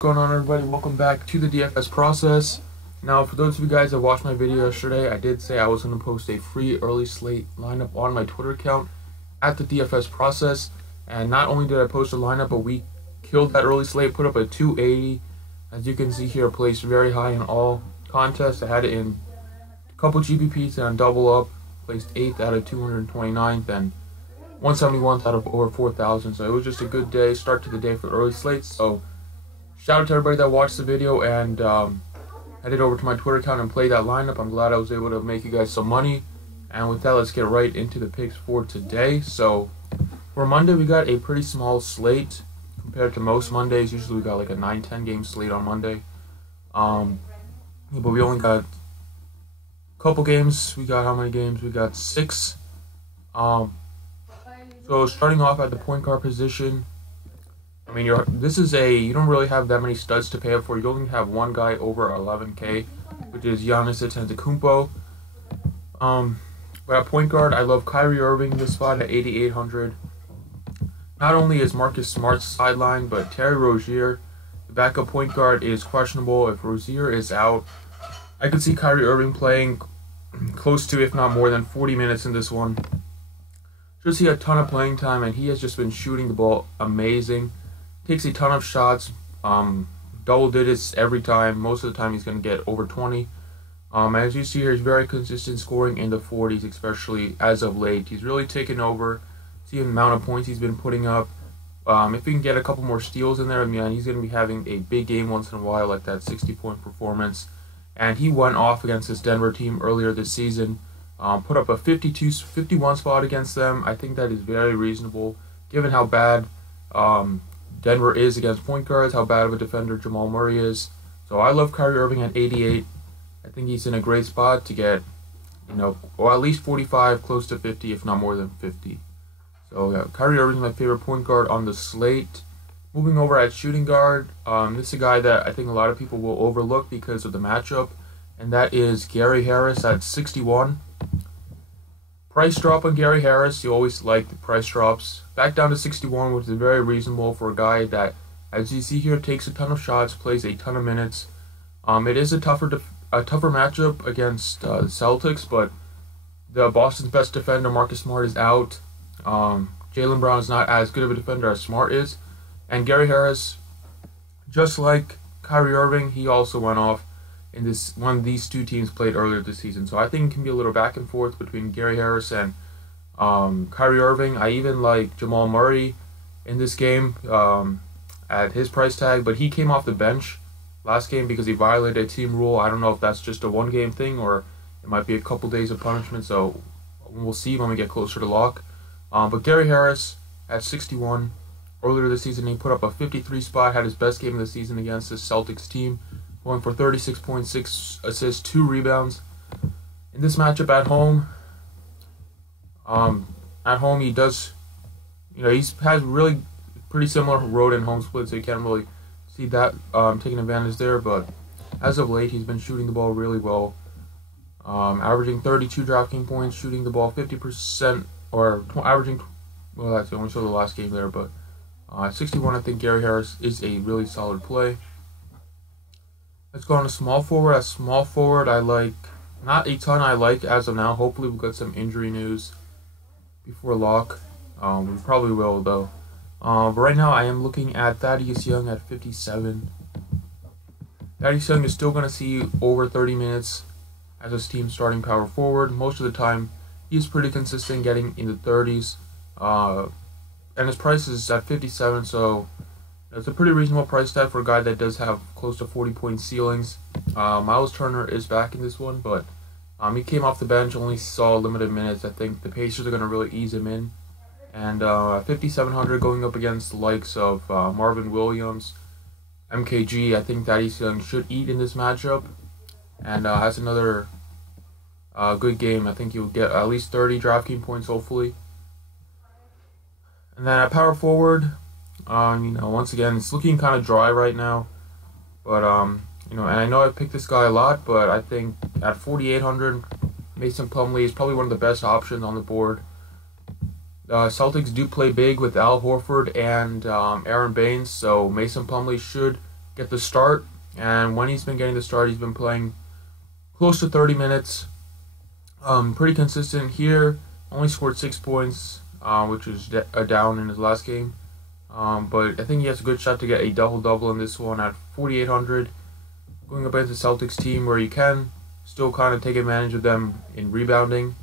What's going on, everybody? Welcome back to the DFS process. Now, for those of you guys that watched my video yesterday, I did say I was going to post a free early slate lineup on my Twitter account at the DFS process. And not only did I post a lineup, but we killed that early slate, put up a 280. As you can see here, placed very high in all contests. I had it in a couple GPPs and on double up, placed 8th out of 229th and 171th out of over 4,000. So it was just a good day, start to the day for early slates. So shout out to everybody that watched the video and headed over to my Twitter account and played that lineup. I'm glad I was able to make you guys some money. And with that, let's get right into the picks for today. So for Monday, we got a pretty small slate compared to most Mondays. Usually we got like a 9-10 game slate on Monday. But we only got a couple games. We got how many games? We got 6. So starting off at the point guard position, I mean, you don't really have that many studs to pay up for. You only have one guy over 11K, which is Giannis Antetokounmpo. But at point guard, I love Kyrie Irving this spot at 8,800. Not only is Marcus Smart sidelined, but Terry Rozier, the backup point guard, is questionable. If Rozier is out, I could see Kyrie Irving playing close to, if not more than 40 minutes in this one. Should see a ton of playing time, and he has just been shooting the ball amazing. Takes a ton of shots, double digits every time. Most of the time he's going to get over 20. As you see here, he's very consistent scoring in the 40s, especially as of late. He's really taken over. See the amount of points he's been putting up. If he can get a couple more steals in there, man, he's going to be having a big game once in a while, like that 60-point performance. And he went off against this Denver team earlier this season. Put up a 51 spot against them. I think that is very reasonable, given how bad Denver is against point guards, how bad of a defender Jamal Murray is. So I love Kyrie Irving at 88. I think he's in a great spot to get, or at least 45, close to 50, if not more than 50. So yeah, Kyrie Irving is my favorite point guard on the slate. Moving over at shooting guard, this is a guy that I think a lot of people will overlook because of the matchup, and that is Gary Harris at 61. Price drop on Gary Harris. You always like the price drops. Back down to 61, which is very reasonable for a guy that, as you see here, takes a ton of shots, plays a ton of minutes. It is a tougher matchup against the Celtics, but the Boston's best defender, Marcus Smart, is out. Jaylen Brown is not as good of a defender as Smart is. And Gary Harris, just like Kyrie Irving, he also went off in this one of these two teams played earlier this season. So I think it can be a little back and forth between Gary Harris and Kyrie Irving. I even like Jamal Murray in this game at his price tag, but he came off the bench last game because he violated a team rule. I don't know if that's just a one-game thing or it might be a couple days of punishment, so we'll see when we get closer to lock. But Gary Harris at 61, earlier this season he put up a 53 spot, had his best game of the season against this Celtics team, going for 36.6 assists, 2 rebounds. In this matchup at home, he does, he has really pretty similar road and home split, so you can't really see that taking advantage there. But as of late, he's been shooting the ball really well, averaging 32 DraftKings points, shooting the ball 50%, or averaging, well, that's only show the last game there, but 61, I think Gary Harris is a really solid play. Let's go on to small forward. At small forward, I like, not a ton I like as of now. Hopefully we'll get some injury news before lock. We probably will, though. But right now I am looking at Thaddeus Young at 57. Thaddeus Young is still going to see over 30 minutes as his team starting power forward. Most of the time, he's pretty consistent, getting in the 30s. And his price is at 57, so it's a pretty reasonable price tag for a guy that does have close to 40-point ceilings. Myles Turner is back in this one, but he came off the bench, only saw limited minutes. I think the Pacers are going to really ease him in. And 5,700 going up against the likes of Marvin Williams, MKG. I think Thaddeus Young should eat in this matchup and has another good game. I think he'll get at least 30 DraftKings points, hopefully. And then at power forward, once again, it's looking kind of dry right now. But, and I know I picked this guy a lot, but I think at 4,800, Mason Plumlee is probably one of the best options on the board. Celtics do play big with Al Horford and Aaron Baines, so Mason Plumlee should get the start. And when he's been getting the start, he's been playing close to 30 minutes. Pretty consistent here. Only scored 6 points, which is a down in his last game. But I think he has a good shot to get a double-double in this one at 4,800. Going up against the Celtics team where you can still kind of take advantage of them in rebounding.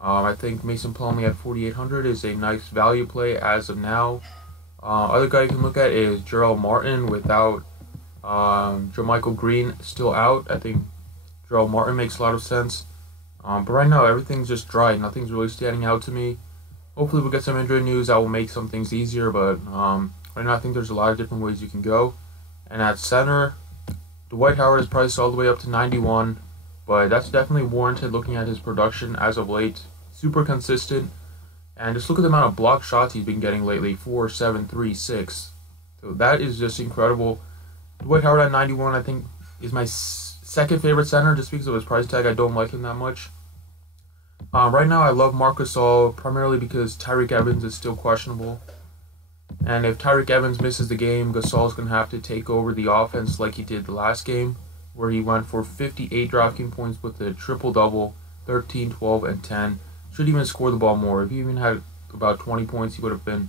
I think Mason Plumlee at 4,800 is a nice value play as of now. Other guy you can look at is Jarrell Martin without JaMychal Green still out. I think Jarrell Martin makes a lot of sense. But right now, everything's just dry. Nothing's really standing out to me. Hopefully, we'll get some injury news that will make some things easier. But right now, I think there's a lot of different ways you can go. And at center, Dwight Howard is priced all the way up to 91. But that's definitely warranted looking at his production as of late. Super consistent. And just look at the amount of blocked shots he's been getting lately. 4, 7, 3, 6. So that is just incredible. Dwight Howard at 91, I think, is my second favorite center just because of his price tag. I don't like him that much. Right now, I love Marc Gasol primarily because Tyreke Evans is still questionable. And if Tyreke Evans misses the game, Gasol's going to have to take over the offense like he did the last game, where he went for 58 DraftKings points with a triple-double, 13, 12, and 10. Should even score the ball more. If he even had about 20 points, he would have been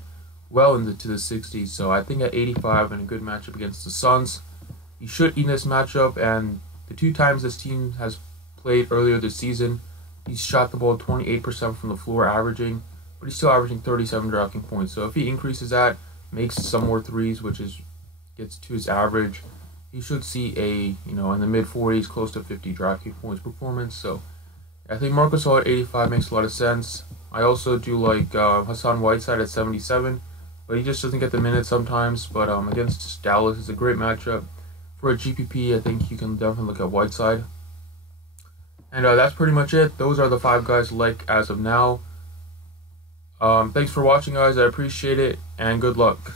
well into the 60s. So I think at 85 and a good matchup against the Suns, he should eat this matchup. And the 2 times this team has played earlier this season, he's shot the ball 28% from the floor averaging, but he's still averaging 37 DraftKings points. So if he increases that, makes some more threes, which is gets to his average, he should see a, in the mid-40s, close to 50 DraftKings points performance. So I think Marc Gasol at 85 makes a lot of sense. I also do like Hassan Whiteside at 77, but he just doesn't get the minutes sometimes. But against Dallas, it's a great matchup. For a GPP, I think you can definitely look at Whiteside. And that's pretty much it. Those are the 5 guys to like as of now. Thanks for watching, guys. I appreciate it, and good luck.